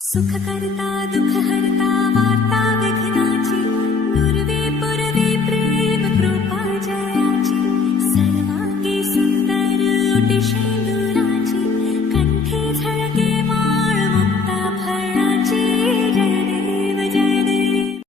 सुखकर्ता दुःखहर्ता वार्ता विघ्नाची पूर्वे पूर्वे प्रेम कृपा जयाची सर्वांगी सुंदर ओटी शेंदुराची कंठी झळके माळ मुक्ता फळाची जय देव जय देव.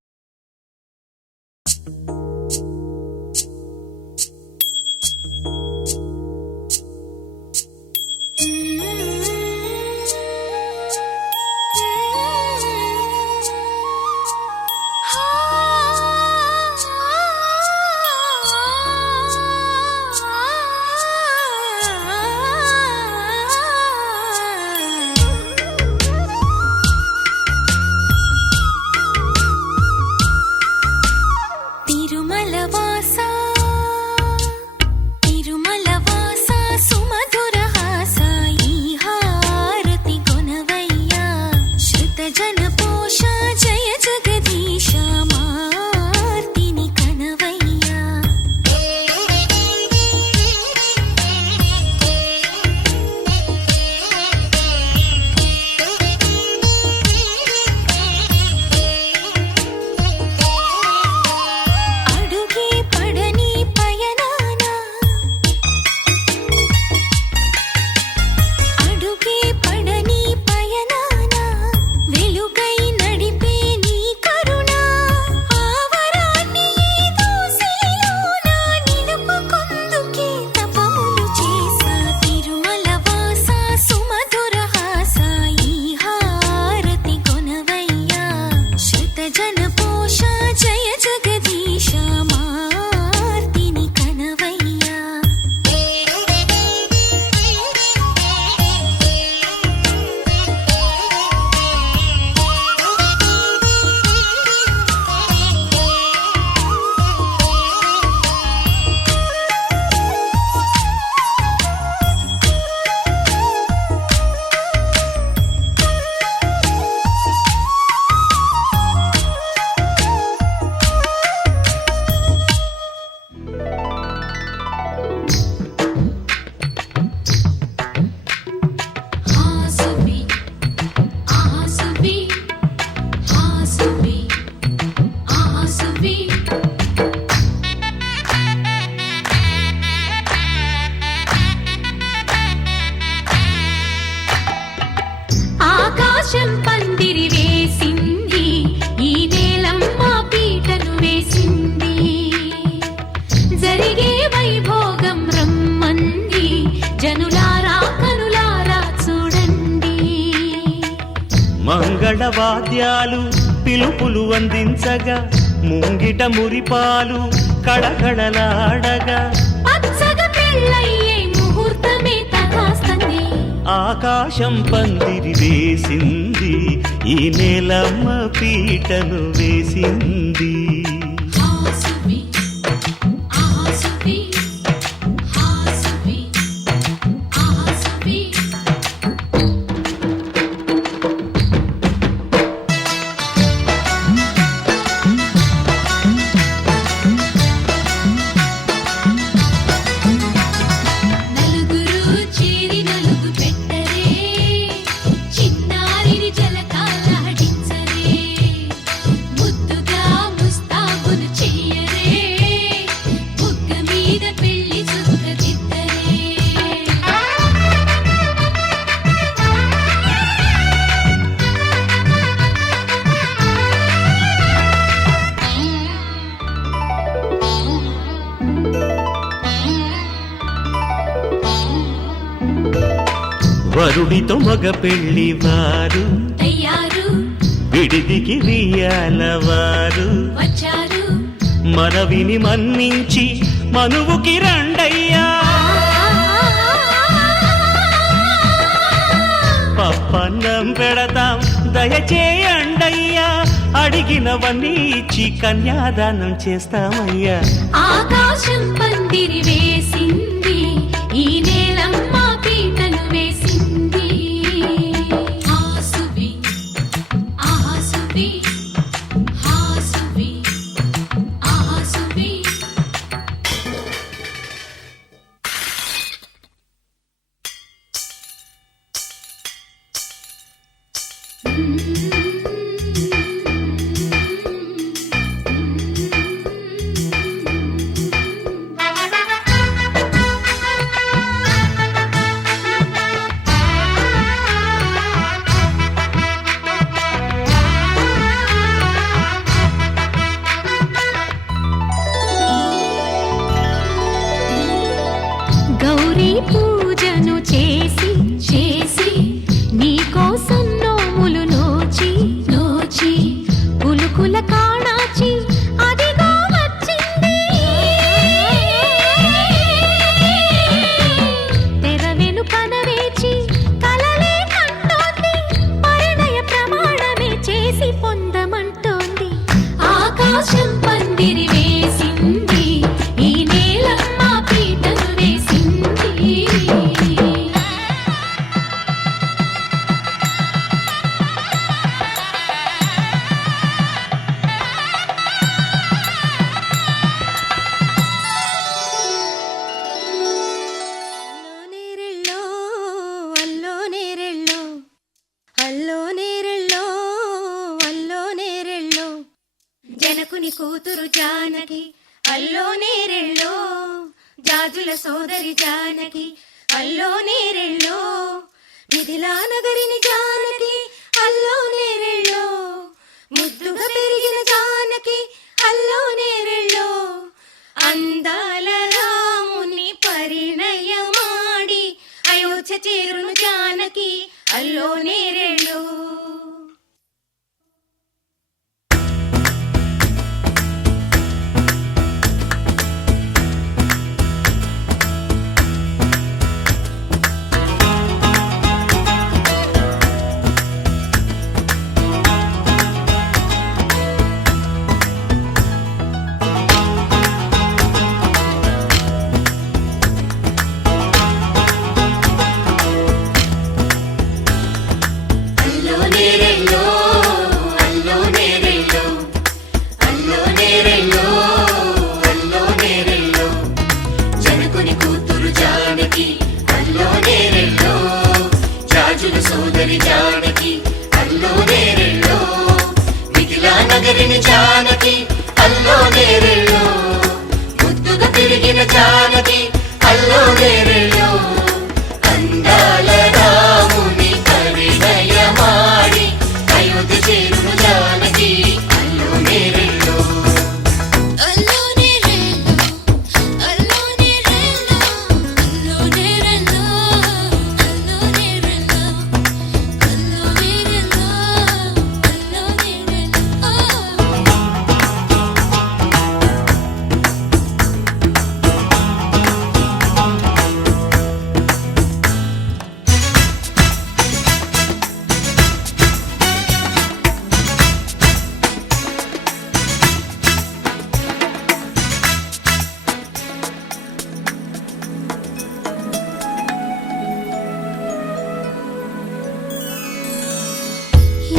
ఆకాశం పందిరి వేసింది ఈ నేలమ్మ పీటను వేసింది జరిగే వైభోగం రమ్మంది జనులారా కనులారా చూడండి మంగళవాద్యాలు పిలుపులు అందించగా ముంగిట మురిపాలు కళకళలాడగా పచ్చగా పెళ్ళయ్యే ముహూర్తమే తగాస్తుంది ఆకాశం పందిరి వేసింది ఈ నేలమ్మ పీటను వేసింది. వరుడితో మగ పెళ్లి వారు తయారు విడిదికి వియ్యాలవారు వచ్చారు మనవిని మన్నించి మనువుకి రండయ్యా పప్పన్నం పెడతాం దయచేయండయ్యా అడిగినవన్నీ ఇచ్చి కన్యాదానం చేస్తామయ్యా. ఆకాశం పందిరి వేసింది ఈ నేలమ్మ పీటను వేసింది హాసువి ఆహాసువి హాసువి ఆహాసువి. Mm-hmm. గౌరీ పూజను చేసి చేసి నీకోసం నోములు నోచి నోచి పులుకుల కాణాచి అదిగో వచ్చింది తెర వెనుకన వేచి కలలే కంటోంది పరిణయ ప్రమాణమే చేసి పొందమంటోంది ఆకాశం పందిరి వేసింది ఈ నేలమ్మ పీటను వేసింది అల్లో నేరెళ్ళో అల్లో నేరెళ్ళో అల్లో నేరెళ్ళో జనకుని కూతురు జానకి అల్లో నేరెళ్ళో జాజుల సోదరి జానకి అల్లో నేరెళ్ళో మిథిలా నగరిని జానకి అల్లో నేరెళ్ళో ముద్దుగా పెరిగిన జానకి అల్లో నేరెళ్ళో అందాల రాముని పరిణయమాడి అయోధ్య చేరును జానకి అల్లో నేరెళ్ళో సోదరి జానకి అల్లో నేరెళ్ళో మిథిలా నగరిని జానకి అల్లో నేరెళ్ళో ముద్దుగా తిరిగిన జానకి అల్లో నేరెళ్ళో అందాల రాముని పరిణయమాడి అయోధ్య చేరును జానకి అల్లో నేరెళ్ళో అల్లో నేరెళ్ళో అల్లో నేరెళ్ళో అల్లో నేరెళ్ళో అల్లో నేరెళ్ళో అల్లో నేరెళ్ళో అల్లో నేరెళ్ళో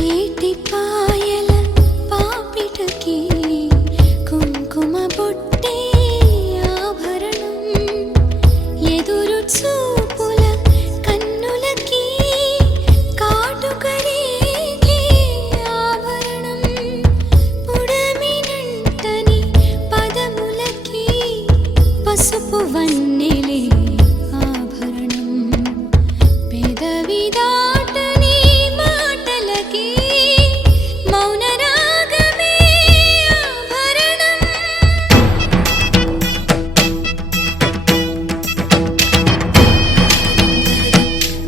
ఏటి పాయల పాపిటకి కుంకుమ బొట్టే ఆభరణం ఎదురు చూపుల కన్నులకి కాటుకరేగే ఆభరణం పుడమినంటని పదములకి పసుపు వన్నెలే ఆభరణం పెదవి దాటని మాటలకి మౌన రాగమే ఆభరణం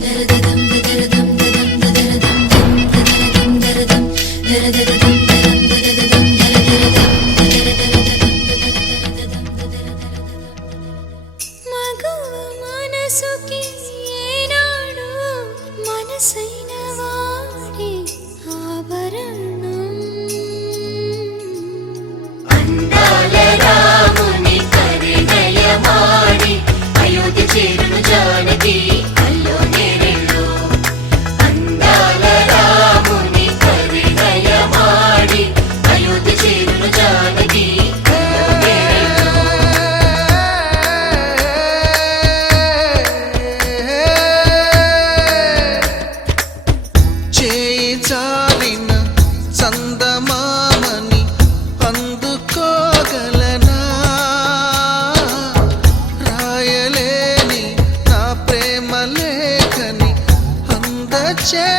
దరదదం దరదం దదం దరదం దరదం దరదం దరదం దరదం మగవ మనసుకి ఏనాడు మనసైన వాడి ఆభరణం అందాల రాముని పరిణయమాడి అయోధ్య చేరును జానకి అల్లో నేరెళ్ళో అందాల రాముని పరిణయమాడి చందమామని అందుకోగలనా రాయలేని నా ప్రేమ లేఖని అందచేయగలనా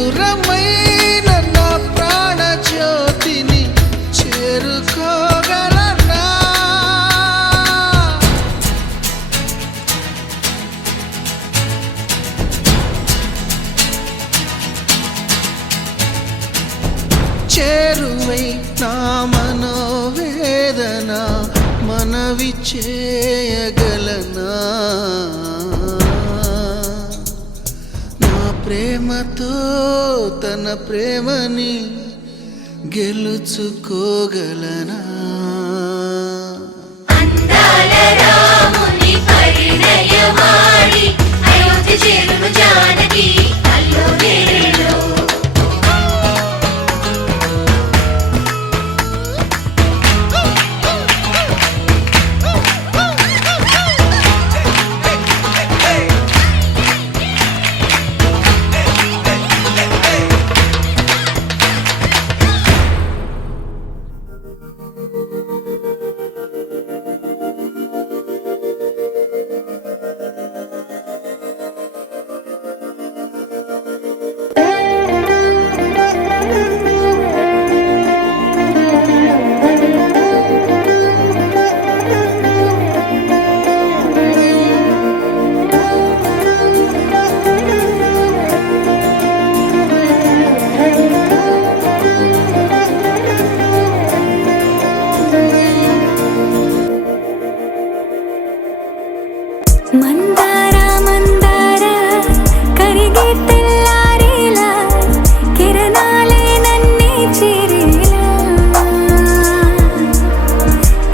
దూరమైన నా ప్రాణ జ్యోతిని చేరుకోగలనా చేరువై నా మనోవేదన మనవి చేయగలనా నా ప్రేమతో తన ప్రేమని గెలుచుకోగలనా అందాల రాముని పరిణయమాడి అయోధ్య చేరును జానకి అల్లో నేరేళ్ళో మందార మందార కరిగే తెల్లారేలా కిరణాలే నన్నే చేరేలా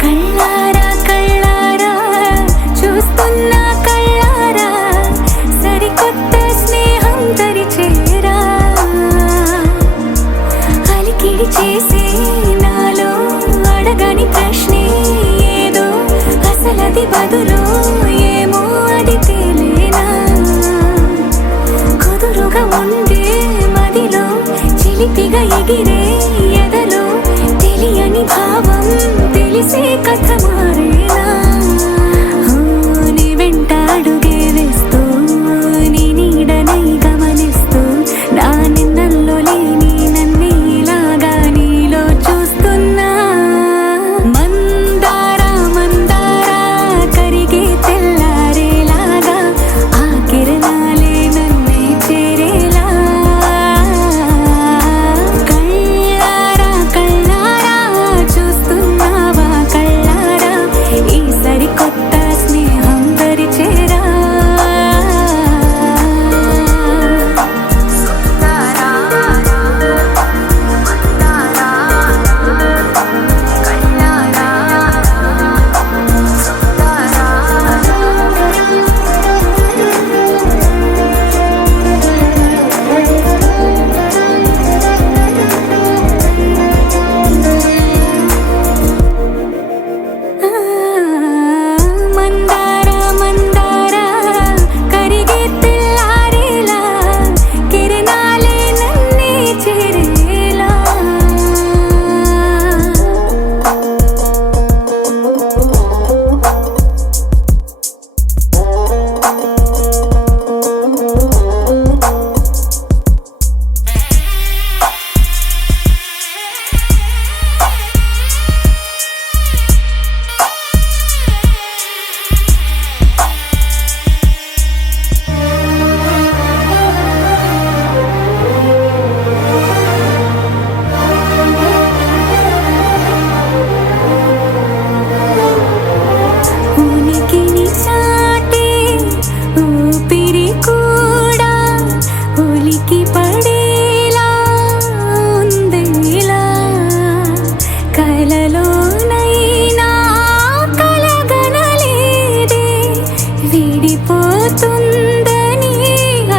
కళ్ళారా కళ్ళారా చూస్తున్నా కళ్ళారా సరికొత్త స్నేహం తరిచేరా అలికిడి చేసే నాలో అడగని ప్రశ్నే ఏదో అసలది బదులు ఏమో అది తేలేనా కుదురుగా ఉండే మదిలో చిలిపిగా ఎగిరే ఎదలో తెలియని భావం తెలిసే కథ మారేనా నీ వెంట అడుగే వేస్తూ నీ నీడనై గమనిస్తూ నా నిన్నల్లో లేని నన్నే ఇలాగా నీలో చూస్తున్నా మందార మందార కరిగే తెల్లారేలాగా ఆ కిరణాలే నన్నే చేరేలా కళ్ళారా కళ్ళారా చూస్తున్నావా కళ్ళారా ఈ సరికొత్త స్నేహం పరిచేరా మందార మందార కరిగే తెల్లారేలా కిరణాలే నన్నే చేరేలా ఉనికిని చాటే ఊపిరి కూడా ఉలికి పడేలా ఉందేలా కలలోనైనా కలగనలేదే విడిపోతుందని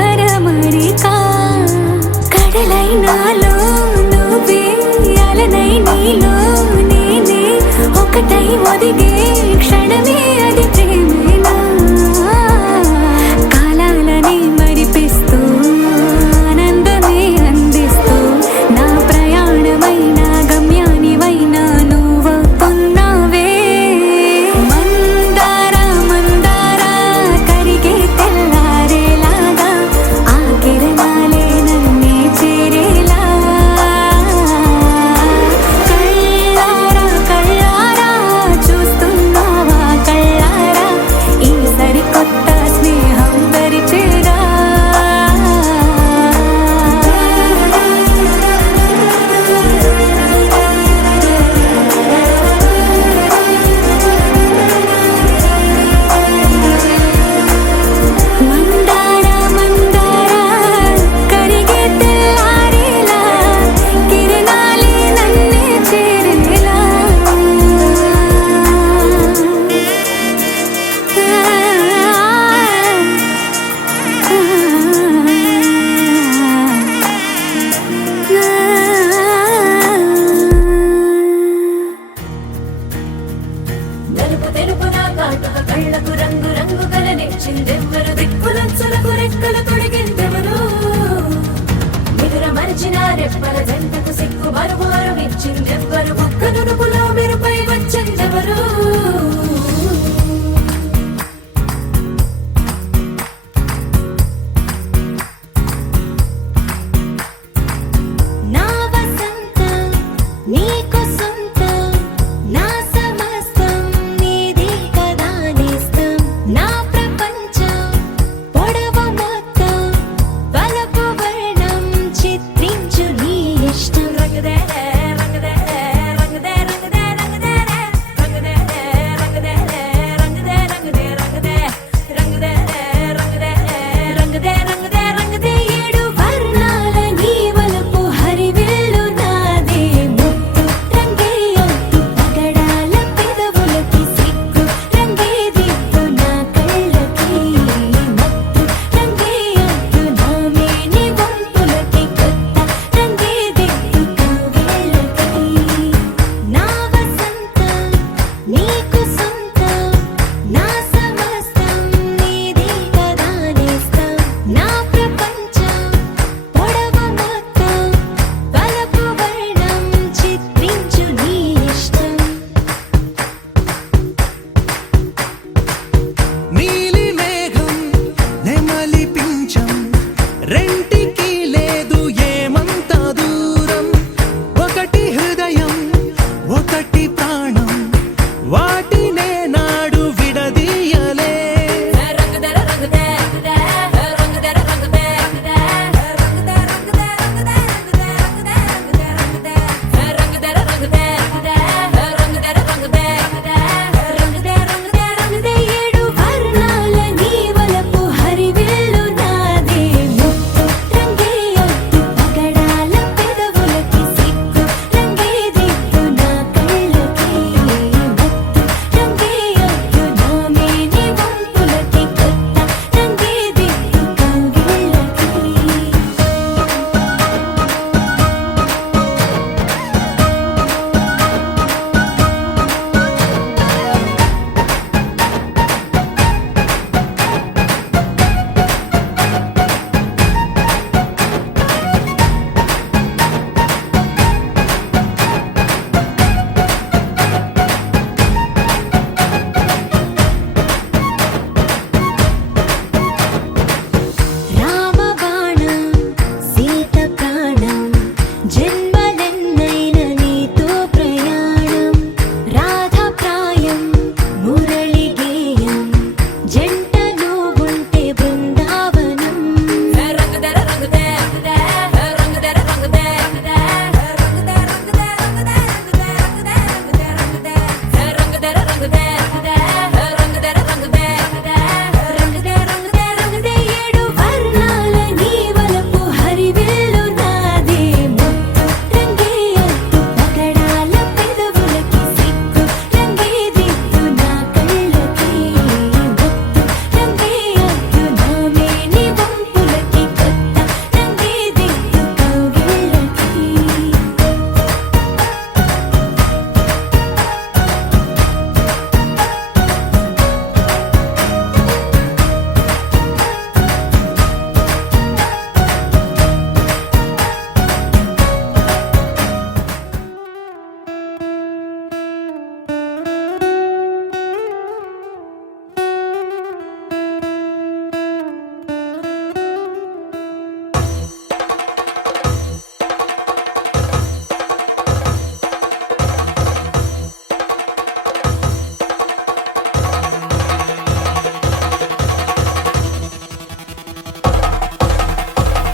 అరమరిక కడలైనాలో నువ్వే అలనై నీలో నేనే ఒకటై ఒదిగే క్షణమే అది ప్రేమేనా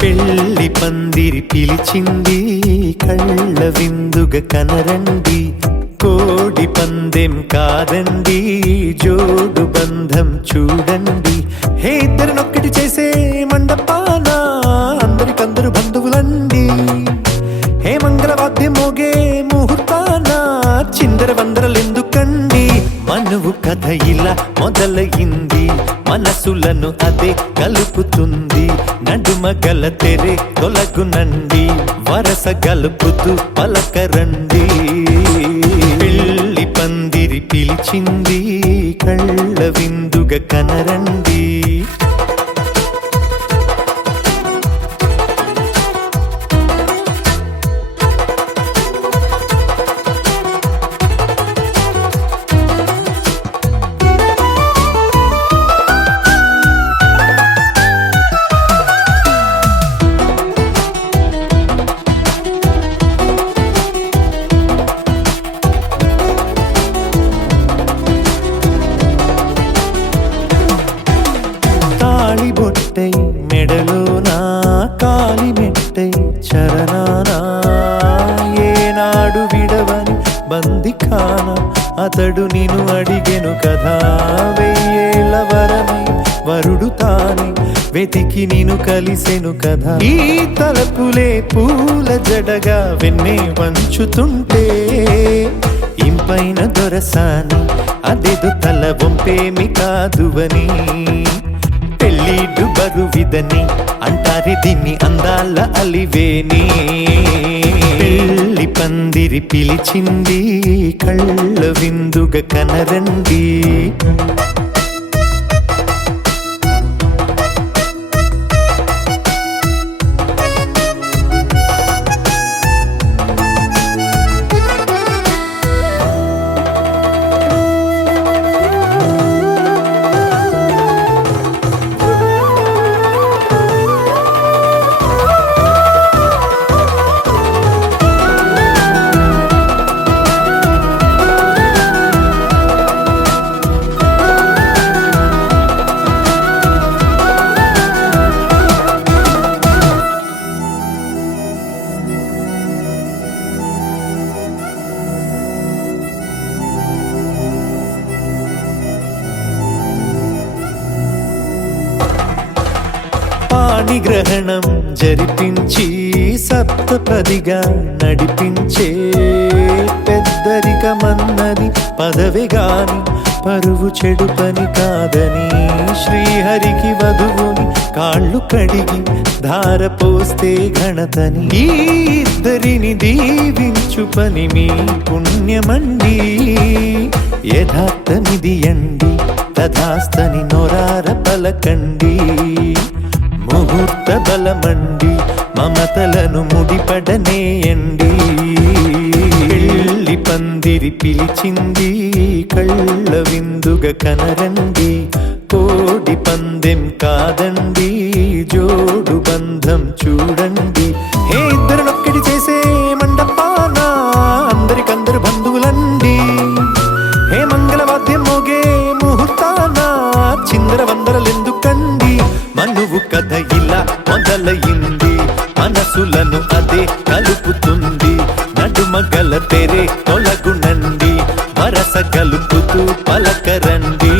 పెళ్లి పందిరి పిలిచింది కళ్ళ విందుగా కనరండి కోడి పందెం కాదండి జోడు బంధం చూడండి హే ఇద్దరినొక్కటి చేసే మండపాన అందరికందరు బంధువులండి హే మంగళవాద్యం మోగే ముహూర్తాన చిందర వందరలెందుకండి మనువు కథ ఇలా మొదలయింది మనసులను అదే కలుపుతుంది నడుమ గల తెరే తొలగునండి వరస గలుపుతూ పలకరండి పెళ్లి పందిరి పిలిచింది కళ్ళ విందుగా కనరండి బొట్టై మెడలోనా కాలి మెట్టై చరణానా ఏనాడు విడవని బందిఖాన అతడు నిన్ను అడిగెను కదా వెయ్యేళ్ళ వరమై వరుడు తానే వెతికి నిన్ను కలిసెను కదా ఈ తలపులే పూల జడగా వెన్నే వంచుతుంటే ఇంపైన దొరసాని అదేదో తల వంపేమి కాదువని పెళ్ళిడు బరువిదని అంటారే దీన్ని అందాల అలివేని పెళ్లి పందిరి పిలిచింది కళ్ళ విందుగా కనరండి పాణిగ్రహణం జరిపించి సప్తపదిగా నడిపించే పెద్దరికమన్నది పదవి గాని పరువు చెడు పని కాదని శ్రీహరికి వధువుని కాళ్ళు కడిగి ధార పోస్తే ఘనతని ఈ ఇద్దరిని దీవించు పని మీ పుణ్యమండి యథార్థమిది అండి తథాస్తని నొరార పలకండి ముహూర్త బలమండి మమతలను ముడిపడనేయండి పెళ్లి పందిరి పిలిచింది కళ్ళ విందుగా కనరండి కోడి పందెం కాదండి జోడు బంధం చూడండి హే ఇద్దరినొక్కటి చేసే మండపాన అందరికందరు బంధువులండి హే మంగళవాద్యం మోగే ముహూర్తాన చిందర వందరలెందుకండి మనువు కథ ఇలా మొదలయింది మనసులను అదే కలుపుతుంది నడుమ గల తెరే తొలగునండి వరస కలుపుతూ పలకరండి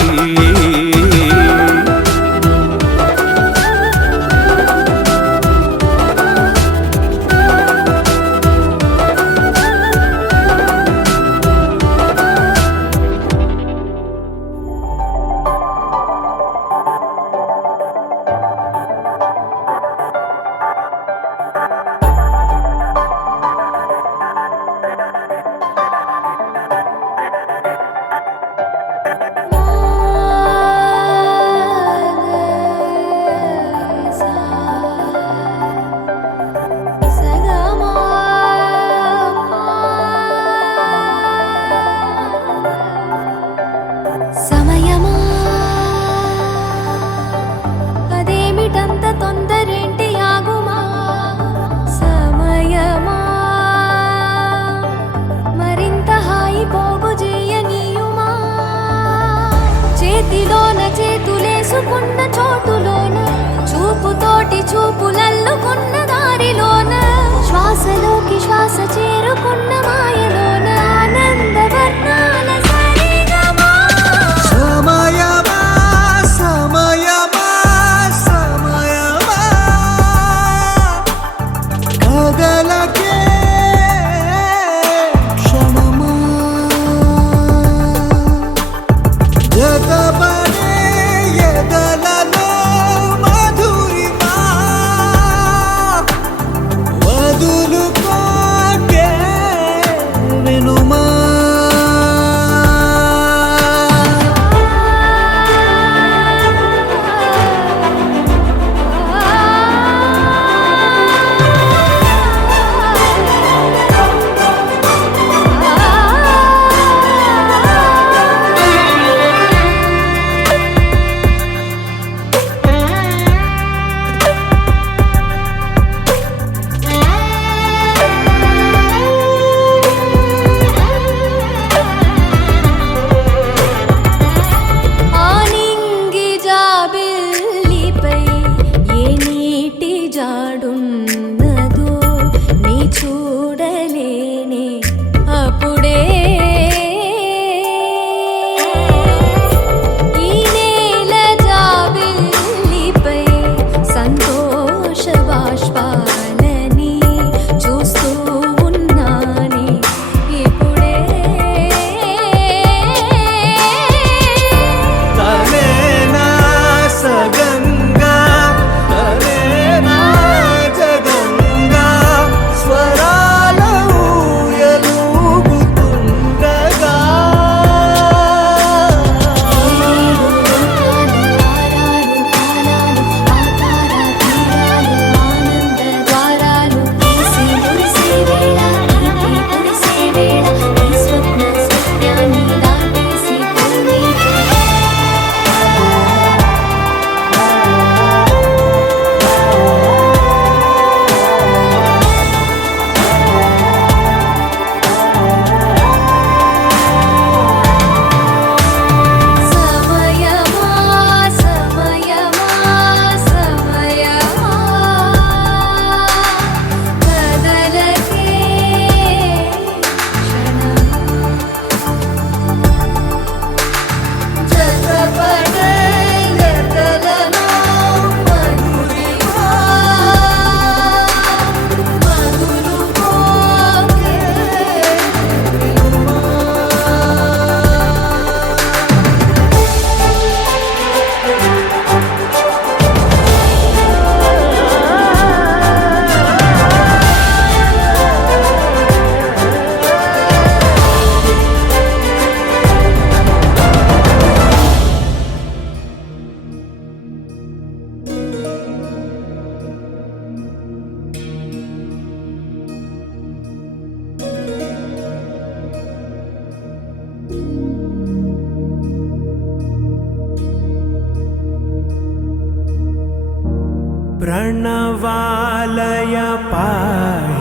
प्रणवालय पाहि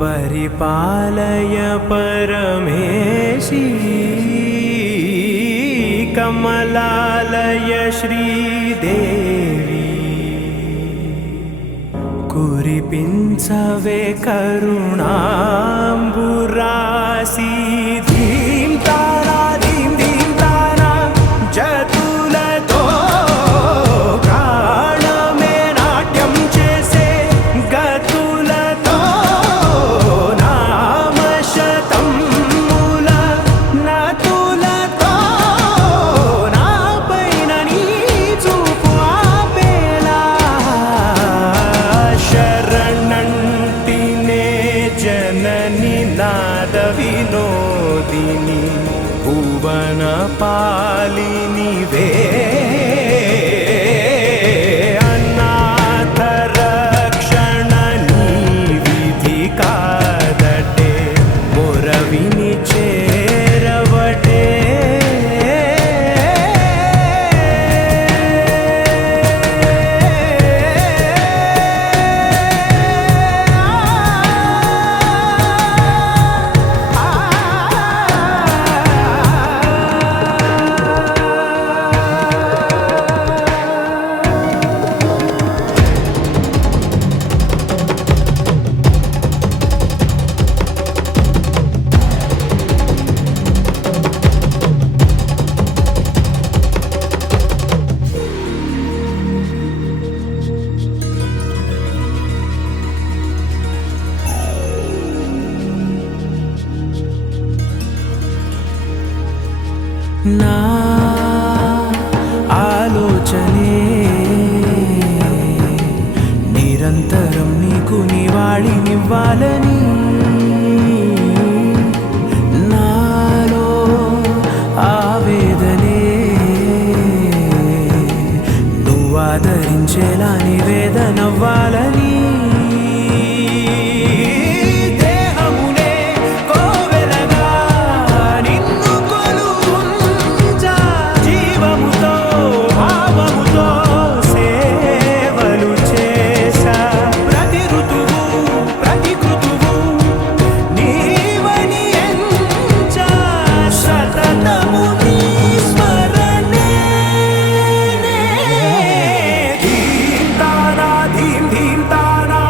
परिपालय परमेशी कमलालय श्रीदेवी कुरिपिंचवे करुणांबुरासी धीम तारा धीम धीम तारा जतुलतो प्राणमे नाट्यं चेसे गतुलतो नामशतं मूल नतुलतो नापैन नी చూపు ఆపేలా శరణంటినే జనని నాద వినోదిని భువన పాలిని వే అనాథ రక్షణ నీ విధి కాదటే మొరవిని చేరవటే నా ఆలోచనే నిరంతరం నీకు నివాళినివ్వాలని నాలో ఆవేదనే నువ్వు ఆదరించేలా నివేదనవ్వాలని దేహమునే కోవెలగా నిన్ను కొలువుంచా జీవముతో భావముతో సేవలు చేసా ప్రతి ఋతువు ప్రతి కృతువు నీవని ఎంచా సతతము నీ స్మరణే ధీం తారా ధీం ధీం తారా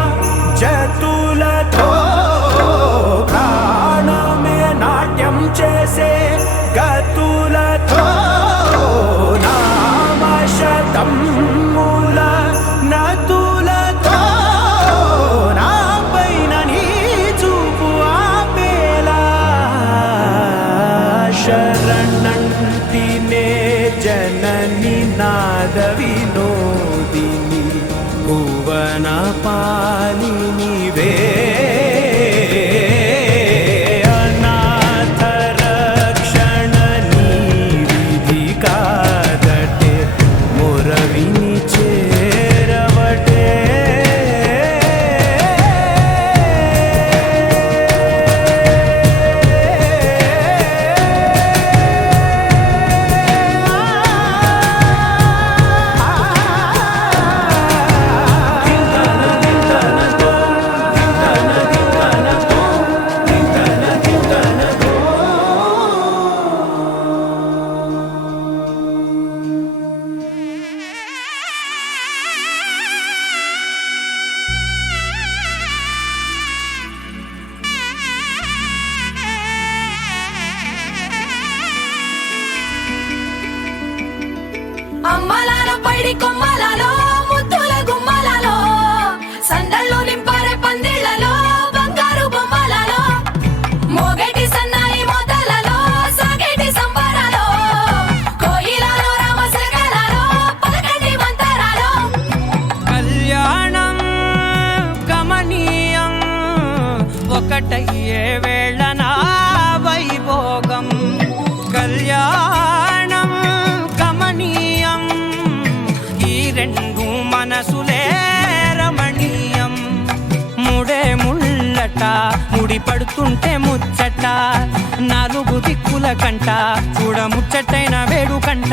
జతులతో ప్రాణమే నాట్యం చేసే గతులతో నామశతం మూల నతులతో నాపైన నీ చూపు ఆపేలా శరణంటినే జనని నాద వినోదిని భువన పాలిని వే అనాథ రక్షణ నీ విధి కాదటే మొరవిని చేరవటే అమ్మలాలో పైడి కొమ్మలలో ముద్దుల గుమ్మలలో సందళ్ళు నింపారే పందిళ్లలో బంగారు బొమ్మలలో మోగేటి సన్నాయి మోతలలో సాగేటి సంబరాలో కోయిలలో రామశకలలో పలకటి మంతరాలో కళ్యాణం గమనీయం ఒకటయ్యే వేళ నా వైభోగం కళ్యాణం గమనీయం ఈ రెండు మనసులే రమణీయం ముడే ముళ్ళట ముడి పడుతుంటే ముచ్చట నాలుగు దిక్కుల కంట చూడ ముచ్చటైన వేడుకంట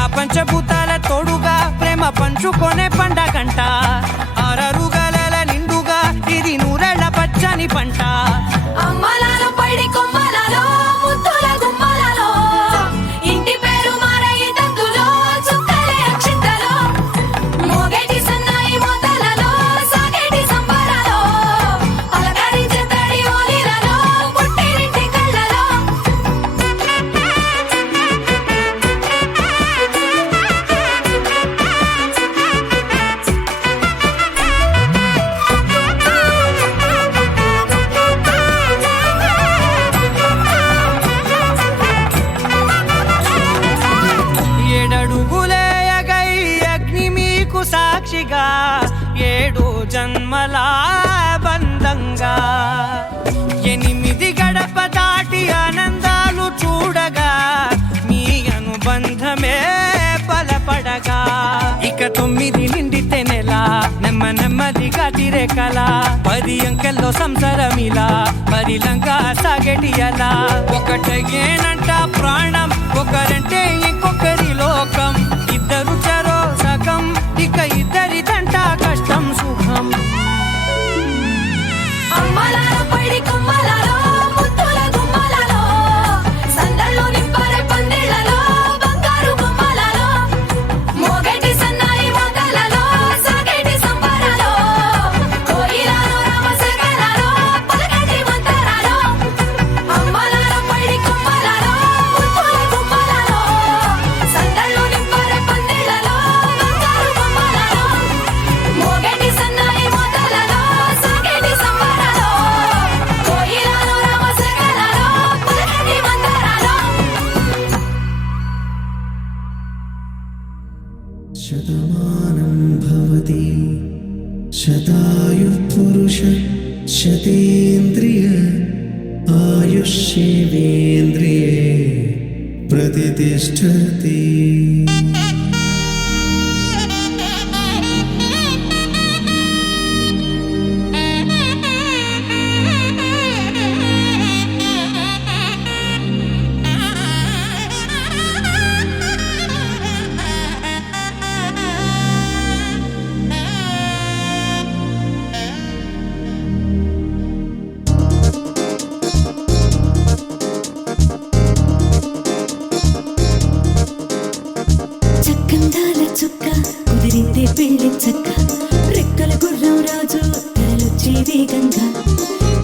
ఆ పంచభూతాల తోడుగా ప్రేమ పంచుకొనే పండగంట అరరుగలల నిండుగా ఇది నూరెళ్ళ పచ్చని పంట అమ్మలాలో పడి కొమ్మలలో ముద్దుల గుమ్మలలో ఇంటి పేరు మారయి తందులో చుక్కలే అక్షింతలో మోగేటి సన్నాయి మోతలలో సాగేటి సంబరాలో పలకరించే తడి ఓలిలలో పుట్టినింటి కళ్ళలో ఏడడుగులేయగై అగ్ని మీకు సాక్షిగా 7 జన్మల బంధంగా 8 గడప దాటి ఆనందాలు చూడగా మీ అనుబంధమే బలపడగా ఇక 9 నిండితే నెల నెమ్మదిగా తిరేకల 10 అంకెల్లో సంసారమిలా పరిలంగా సాగేటి అలా ఒకటేనంట ప్రాణం ఒకరంటే ఇంకొకరి లోకం ఇద్దరు చరో సగం ఇక ఇద్దరిదంట కష్టం సుఖం అమ్మలాలో పడి కొమ్మలలో ముద్దుల గుమ్మలలో సందళ్ళు నింపరే పందిళ్ళలో బంగారు గుమ్మలలో మోగేటి సన్నాయి మోతలలో సాగేటి సంబరాలో కోయిలలో రామశేఖరాలో పలకటి మంతరాలో అమ్మలాలో పడి కొమ్మలలో ముద్దుల గుమ్మలలో సందళ్ళు నింపరే పందిళ్ళలో బంగారు గుమ్మలలో మోగేటి సన్నాయి మోతలలో సాగేటి సంబరాలో కోయిలలో రామశేఖరాలో పలకటి మంతరాలో శతమానం భవతి శతాయుః పురుష శతేంద్రియ ఆయుష్యేవేంద్రియే ప్రతిష్టతి చక్కందాల చుక్క కుదిరిందే పెళ్లి చక్క రెక్కల గుర్రం రాజు తరలొచ్చే వేగంగా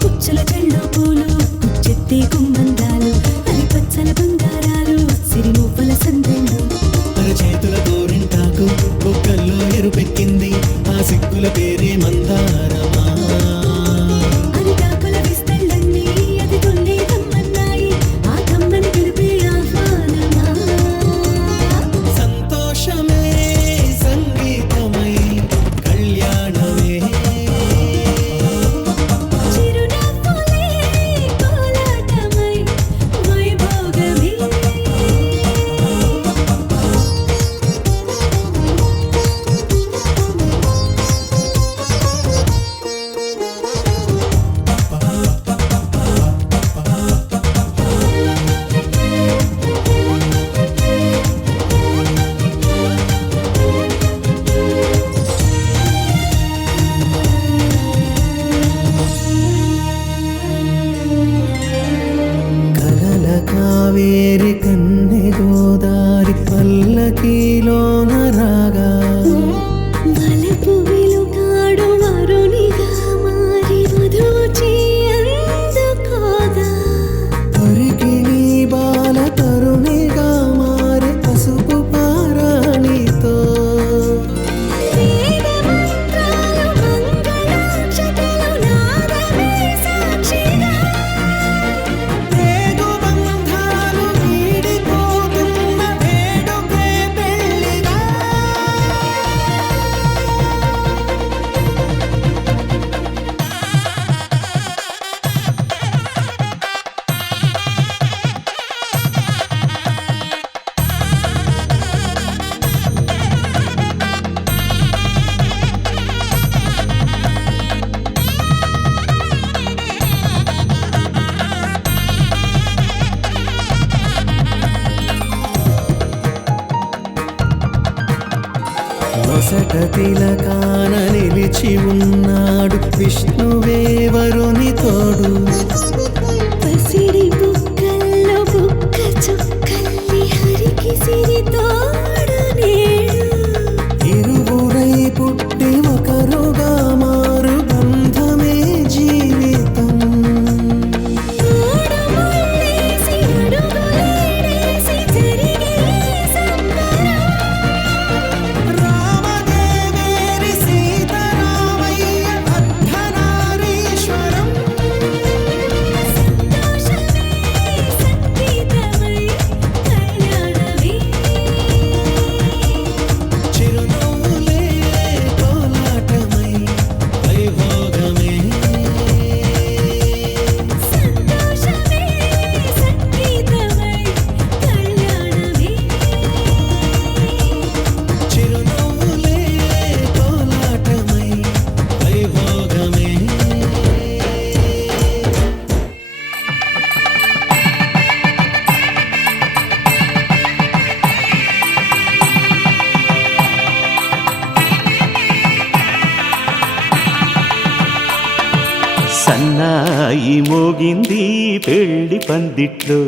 పుచ్చుల కళ్ళు పూలు పుచ్చెత్తే గుమ్మందాలు అవి పచ్చల బంగారాలు సిరిమూపల సందెళ్ళు చేతుల గోరింటాకు బొక్కల్లో ఎరుపెక్కింది ఆ సిగ్గుల పేరే మందారమా అరిటాకుల విస్తళ్ళన్నీ అది తొల్లి కమ్మన్నాయి ఆ కమ్మని పిలిపే ఆహ్వానమా సంతోషమే సంగీతమై కళ్యాణమే చిరునవ్వులే కోలాటమై వైభోగమే కలల కావేరి కన్నె గోదారి పల్లకీలోన రాగా వలపు వెలుగాడు వరునిగా మారి మధుచి అందుకోగా తొరికి నీ బాల తరుణిగా మారే పసుపు పారాణితో వేద మంత్రాలు మంగళాక్షతలు నాదమే సాక్షిగా రేగు బంధాలు వీడిపోతున్న వేడుకే పెళ్లిగా నొసట తిలకాన నిలిచి ఉన్నాడు విష్ణువే వరుని తోడు. పసిడి బుక్కల్లో బుక్క చుక్కల్లి హరికి సిరి తోడు నేడు. ఇరువురై పుట్టి ఒకరుగా మారు బంధమే జీవితం. మూడు ముళ్ళేసి అడుగులేసి జరిగే సంబరం. రామదేవేరి సీతారామయ్య అర్ధనారీశ్వరం. సంతోషమే సంగీతమై కళ్యాణమే. చిరునవ్వులే కోలాటమై వైభోగమే. సంతోషమే సంగీతమై కళ్యాణమే. చిరునవ్వులే కోలాటమై వైభోగమే. సన్నాయి మోగింది పెళ్లి పందిట్లో,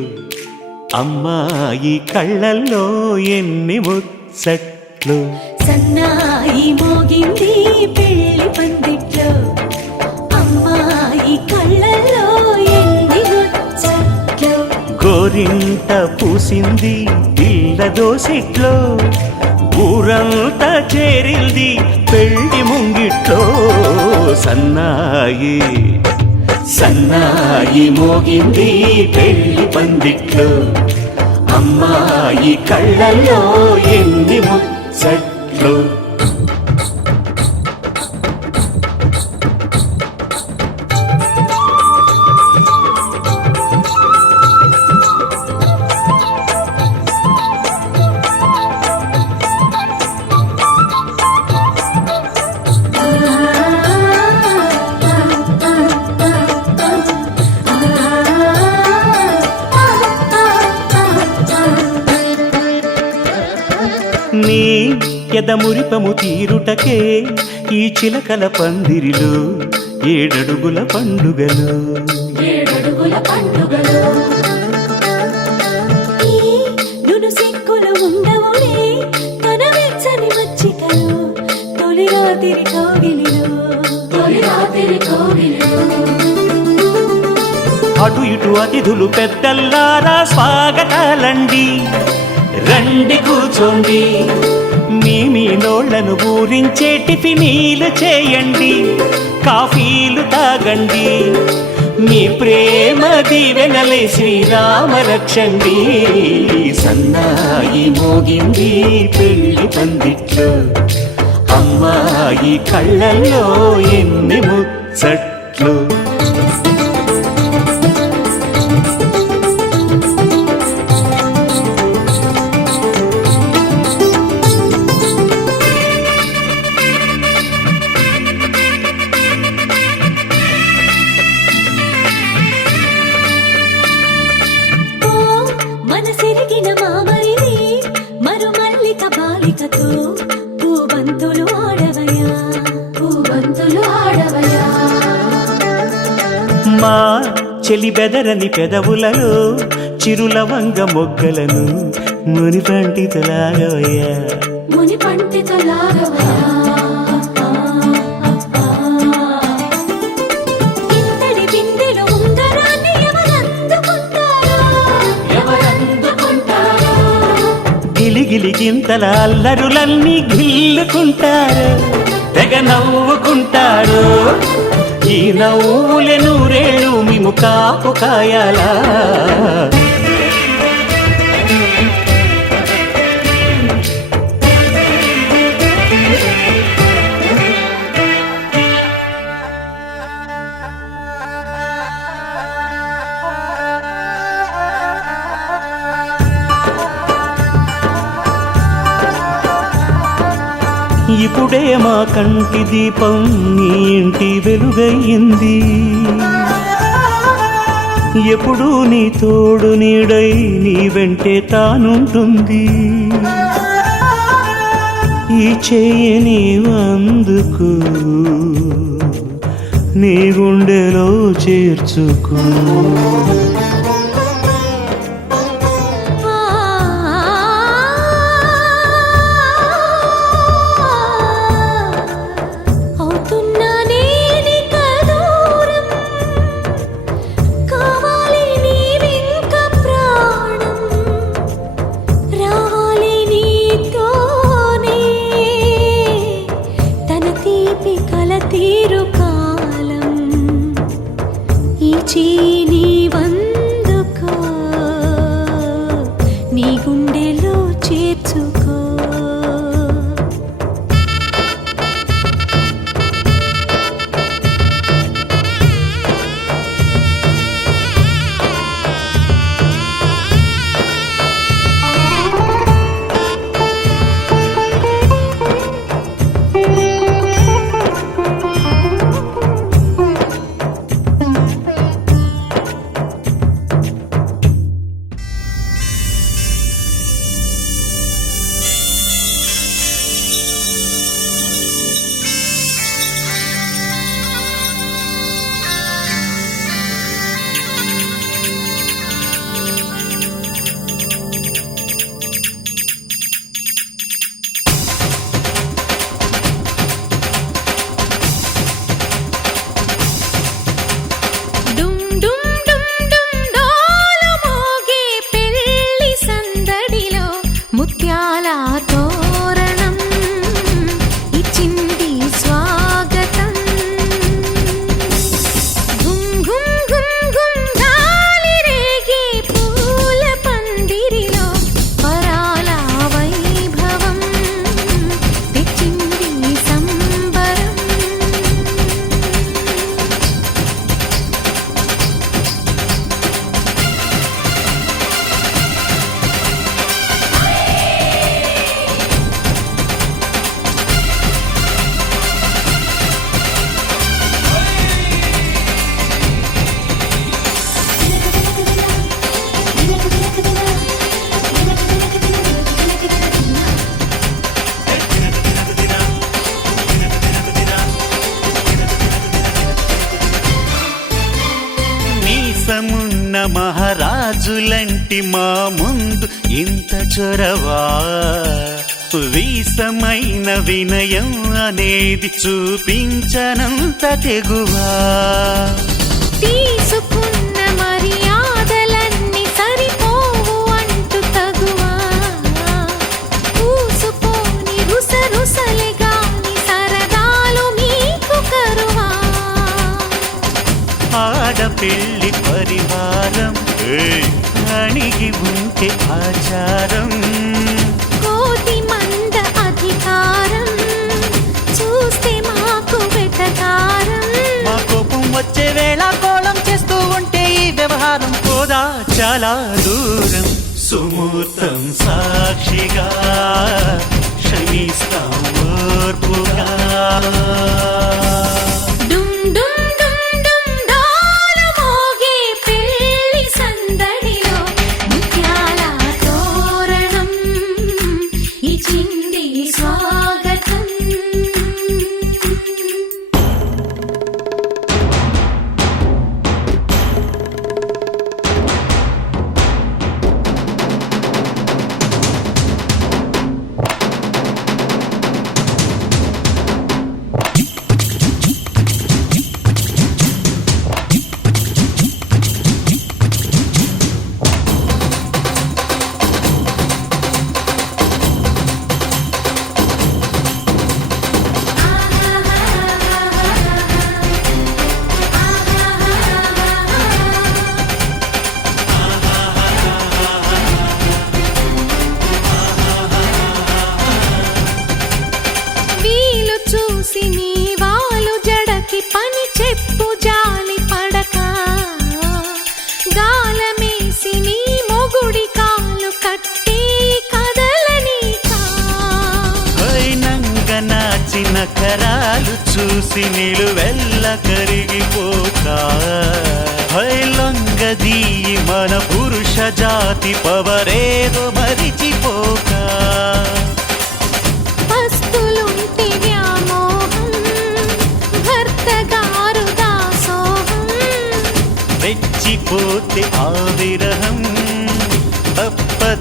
అమ్మాయి కళ్ళల్లో ఎన్ని ముచ్చట్లు. సన్నాయి మోగింది పెళ్లి పందిట్లో, అమ్మాయి కళ్ళల్లో ఎన్ని ముచ్చట్లు. గోరింట పూసింది పిల్ల దోసిట్లో, ఊరంతా చేరింది పెళ్లి ముంగిట్లో. సన్నాయి సన్నాయి మోగింది పెళ్లి పందిట్లో, అమ్మాయి కళ్ళల్లో ఎన్ని ముచ్చట్లు. నీ ఎదమురిపము తీరుటకే ఈ చిలకల పందిరిలో ఏడడుగుల పండుగలు. ఈ నును సిక్కులు ఉండవులే తన వెచ్చని మచ్చికలు. తొలి రాత్రి కోగిలిలో అటు ఇటు అతిథులు పెద్దల్లారా స్వాగతాలండి, రండి కూర్చోండి. మీ నోళ్లను ఊరించే టిఫినీలు చేయండి, కాఫీలు తాగండి. మీ ప్రేమ దీవెనలే శ్రీరామ రక్షండి. సన్నాయి మోగింది పెళ్లి పందిట్లో, అమ్మాయి కళ్ళల్లో ఎన్ని ముచ్చట్లు. మనసిరిగిన మామరిది మరుమల్లిక బాలికతో పూబంతులు ఆడవయా. మా చెలి బెదరని పెదవులలో చిరులవంగ మొగ్గలను మునిపంటితలాగవయ్యా. ఇంతటి బిందెలో ఉంగరాన్ని ఎవరందుకుంటారో. గిలిగిలి గింతల అల్లరులన్నీ గిల్లుకుంటారు, తెగ నవ్వుకుంటారు. ఈ నవ్వులే నూరేళ్ళు మేము కాపు కాయాలా. ఇప్పుడే మా కంటి దీపం నీ ఇంటి వెలుగయ్యింది. ఎప్పుడూ నీ తోడు నీడై నీ వెంటే తానుంటుంది. ఈ చేయి నీవందుకు నీ గుండెలో చేర్చుకో అవుతున్నా నేనిక దూరం కావాలి నీవింక ప్రాణం రావాలి నీతోనే తన తీపి కల తీరు కాలం ఈ చేయి నీవందుకో నీ గుండెలో చేర్చుకో డుమ్ డుమ్ డుమ్ డుమ్ డోలు మోగే పెళ్లి సందడిలో ముత్యాల తోరణం ఇచ్చింది స్వాగతం గుమ్ గుమ్ గుమ్ గుమ్ గాలి రేగే పూల పందిరిలో వరాల వైభవం తెచ్చింది సంబరం మీసమున్న మహారాజులంటి మా ముందు ఇంత చొరవా వీసమైన వినయం అనేది చూపించనంత తెగువా తీసుకున్న మర్యాదలన్నీ సరిపోవు అంటూ తగువా పూసుకొని రుసరుసలే గాని సరదాలు మీకు కరువా ఆడపిల్లి పరివారం అణిగి ఉంటే ఆచారం కోటి మంద అధికారం చూస్తే మాకు వెటకారం మా కోపం వచ్చే వేళ కోళం చేస్తూ ఉంటే ఈ వ్యవహారం పోదా చాలా దూరం సుమూర్తం సాక్షిగా క్షమిస్తాం ఓర్పుగా డుమ్ డుమ్ డుమ్ డుమ్ డోలు మోగే పెళ్లి సందడిలో ముత్యాల తోరణం ఇచ్చింది స్వాగతం నకరాలు చూసి నిలువెల్ల కరిగిపోక హైలంగదీయి మన పురుష జాతి పవరేదో మరిచిపోక పస్తుల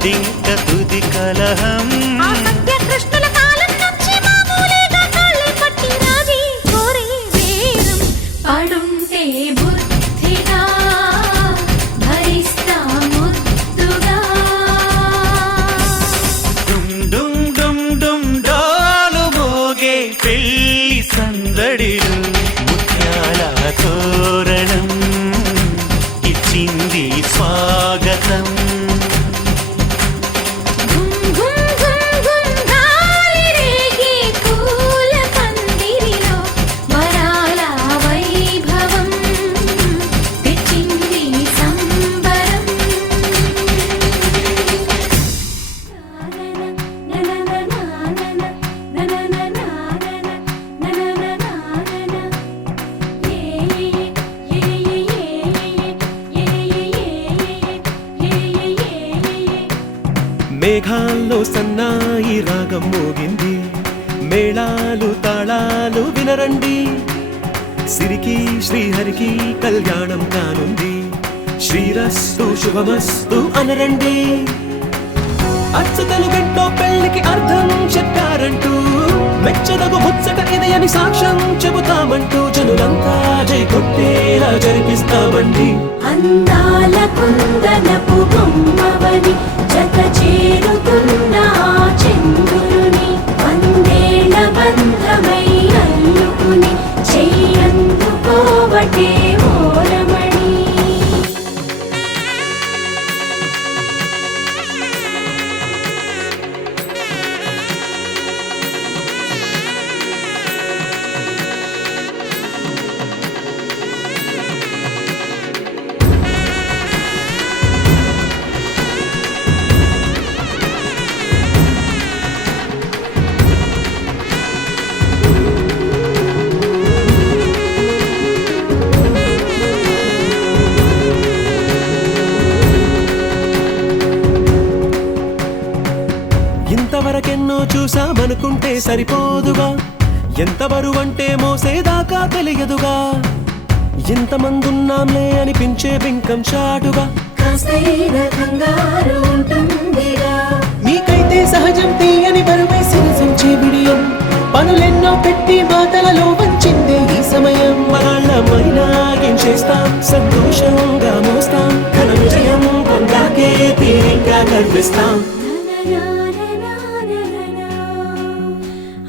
రాదింక తుది కలహం ఆ సత్య కృష్ణుల కాలం నుంచి మామూలుగా కాళ్ళే పట్టి రాజీ కోరే వేరం పడుంటే బుద్ధిగా భరిస్తా ముద్దుగా డుమ్ డుమ్ డుమ్ డుమ్ డోలు మోగే పెళ్లి సందడిలు ముత్యాల తోరణం ఇచ్చింది స్వాగతం ఘుమ్ ఘుమ్ ఘుమ్ ఘుమ్ గాలి రేగి పూల పందిరిలో వరాల వైభవం తెచ్చింది సంబరం మేఘాల్లో సన్నాయి రాగం మోగింది మేళాలు తాళాలు వినరండి సిరికి శ్రీహరికి కళ్యాణం కానుంది శ్రీరస్తు శుభమస్తు అనరండి అచ్చతలు గంటో పెళ్లికి అర్థం చెప్పారంటూ మెచ్చదగు ముచ్చట ఇది అని సాక్ష్యం చెబుతామంటూ జనులంతా జై కొట్టేలా జరిపిస్తామండి అందాల కుందనపు బొమ్మవని జత చేరుతున్న ఆ చంద్రుని వందేళ్ల బంధమై అల్లుకుని చెయ్యందుకోవటే ఓరమణి ఇంతవరకెన్నో చూసామనుకుంటే సరిపోదుగా ఎంత బరువంటే మోసేదాకా తెలియదుగా ఇంతమందున్నాంలే అనిపించే బింకం చాటుగా కాస్తైన కంగారు ఉంటుందిగా మీకైతే సహజం తీయని బరువై సిరసించే బిడియం పనులెన్నో పెట్టి మాటలలో వంచిందే ఈ సమయం మగాళ్ళమైనా ఏం చేస్తాం సంతోషంగా మోస్తాం ఘన విజయం పొందాకే తీరిగ్గా కనిపిస్తాం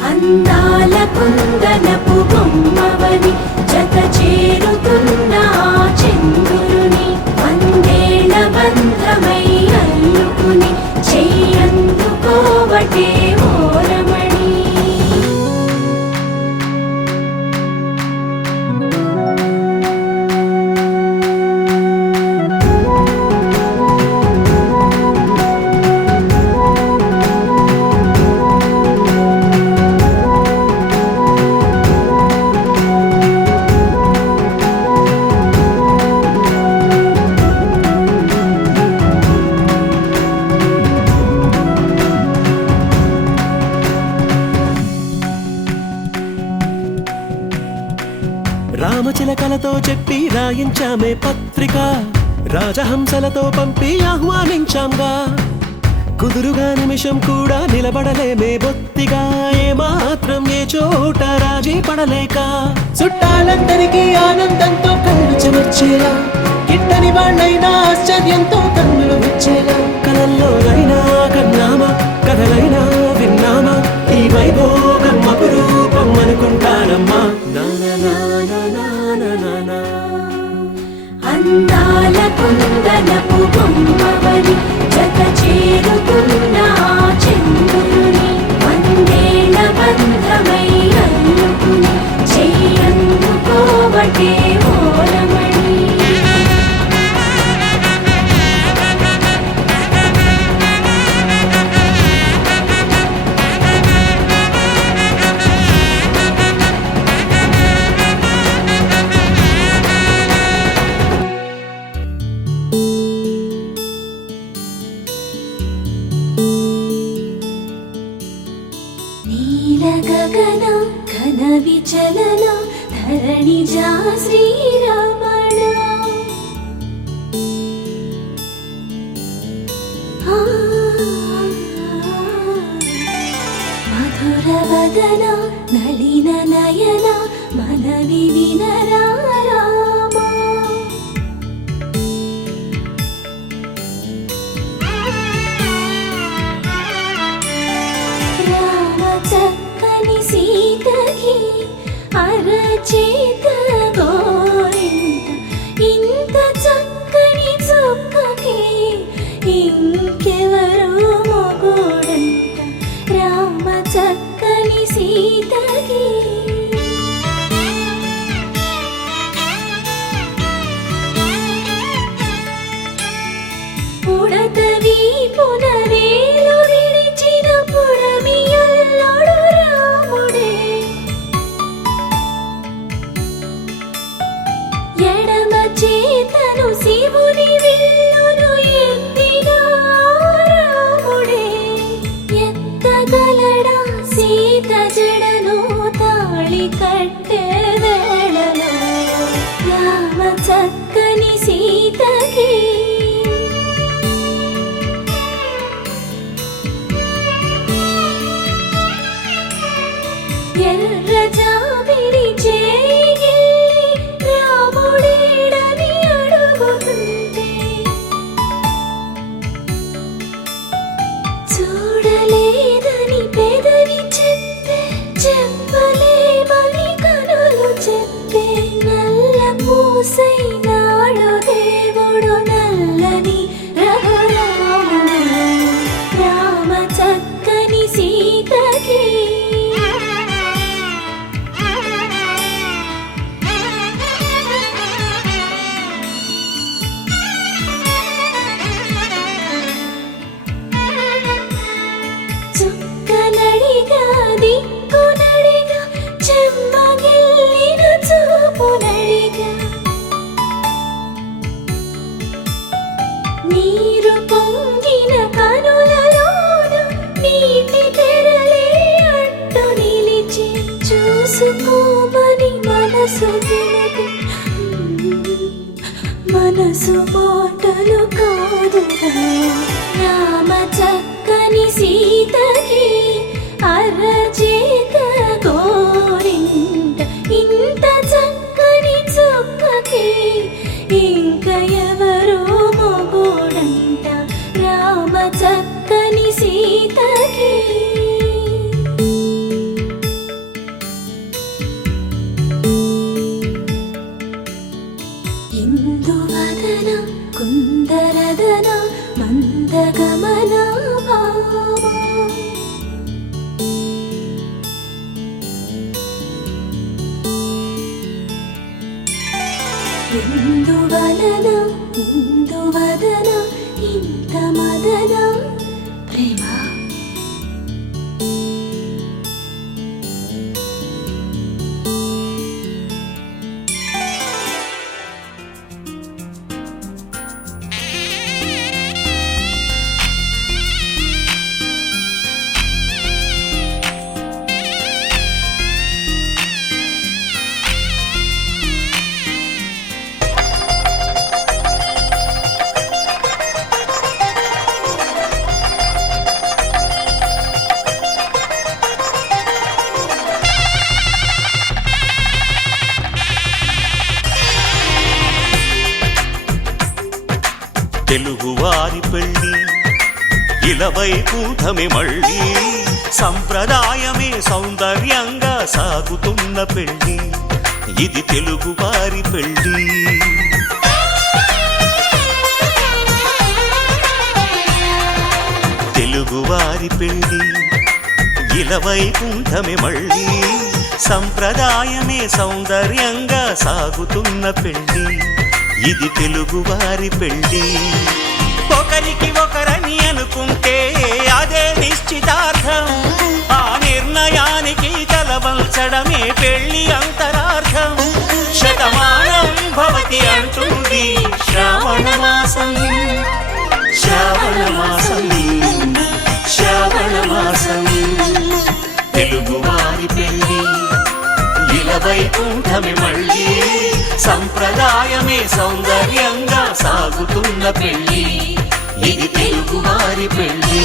అందాల కుందనపు బొమ్మవని జత చేరుతున్న ఆ చంద్రుని వందేళ్ల బంధమై అల్లుకుని చెయ్యందుకోవటే ఓరమణి రామచిలకలతో చెప్పి రాయించామే పత్రిక రాజహంసలతో పంపి ఆహ్వానించాంగా కుదురుగా నిమిషం కూడా నిలబడలేమే బొత్తిగా ఏమాత్రం ఏ చోట రాజీ పడలేక చుట్టాలందరికీ ఆనందంతో కళ్ళు చెమర్చేలా కిట్టని వాళ్ళైనా ఆశ్చర్యంతో కన్నులు వచ్చేలా కలల్లోనైనా కన్నామా కథలైనా విన్నామా ఈ వైభోగం అపురూపం అనుకుంటానమ్మా అందాల కుందనపు బొమ్మవని జత చేరుతున్న ఆ చంద్రుని వందేళ్ల బంధమై అల్లుకుని చెయ్యందుకోవటే ఓరమణి నీలగగన ఘన విచలన ధరణిజా శ్రీరమణ ఆ మధురవదన నళిన నయన మనవి వినరా రామా. రామ చక్కని సీతకి అరచేత గోరింట ఇంత చక్కని చుక్కకి ఇంకెవరు మొగుడంట. రామ చక్కని సీతకి పుడత వీపున వేలు విడిచిన పుడమియల్లుడు రాముడే. ఎడమ చేతను శివుని విల్లును ఎత్తిన రాముడే. ఎత్తగలడా సీత జడను తాళి కట్టే వేళలో రామ చక్కని సీతకి ఎర్ర జాబిలి చేయి రాముడేడని అడుగుతుంటే చూడలేదని పెదవి చెప్పే చెప్పలేమని కనులు చెప్పే. నల్ల పూసై నాడు దేవుడు నల్లని రఘురాముడు. రామ చక్కని సీతకి చుక్కనడిగా దిక్కునడిగా చెమ్మగిల్లిన చూపునడిగా నీరు పొంగిన కనులలోన నీటి తెరలే అడ్డు నిలిచి చూసుకోమని మనసు తెలిపి మనసు మాటలు కాదుగా. రామ చక్కని సీతకి అరచేత గోరింట ఇంత చక్కని చుక్కకి ఇంక ఎవరు మొగుడంట. రామ చక్కని సీతకి ఇందువదన కుందరదన మందగమన భామా. ఇందువలన ఇందువదన ఇంత మదన ప్రేమ. తెలుగువారి పెళ్ళి ఇలవైకుంఠమే మళ్ళీ సంప్రదాయమే సౌందర్యంగా సాగుతున్న పెళ్ళి ఇది తెలుగువారి పెళ్ళి. తెలుగువారి పెళ్ళి ఇలవైకుంఠమే మళ్ళీ సంప్రదాయమే సౌందర్యంగా సాగుతున్న పెళ్ళి ఇది తెలుగువారి పెళ్ళి. ఒకరికి ఒకరని అనుకుంటే అదే నిశ్చితార్థం. ఆ నిర్ణయానికి తలవంచడమే పెళ్ళి అంతరార్థం. శతమానం భవతి అంటుంది శ్రావణ మాసం. శ్రావణ మాసం శ్రావణ మాసం తెలుగువారి పెళ్ళి ఇలవైకుంఠమే మళ్ళీ సంప్రదాయమే సౌందర్యంగా సాగుతున్న పెళ్ళి ఇది తెలుగువారి పెళ్ళి.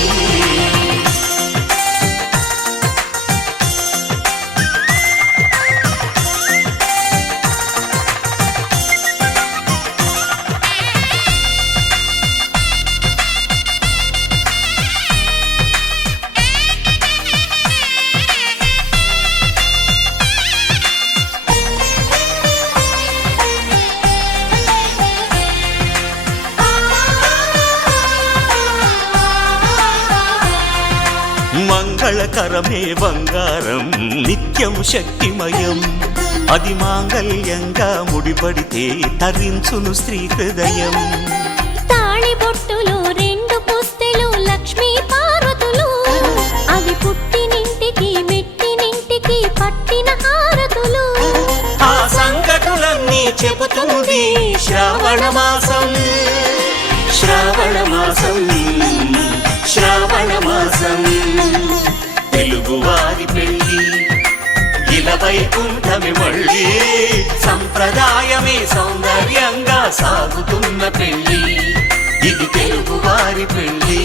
మంగళకరమే బంగారం నిత్యం శక్తిమయం అది మాంగళ్యంగా ముడిపడితే తరించును స్త్రీ హృదయం తాళి బొట్టులో 2 పుస్తెలు లక్ష్మీ పార్వతులు అవి పుట్టినింటికి మెట్టినింటికి పట్టిన హారతులు ఆ సంగతులన్నీ చెబుతుంది శ్రావణ మాసం శ్రావణ మాసం శ్రావణ మాసం తెలుగువారి పెళ్ళి ఇలా వైకుంఠమి మళ్ళీ సంప్రదాయమే సౌందర్యంగా సాగుతున్న పెళ్ళి ఇది తెలుగువారి పెళ్ళి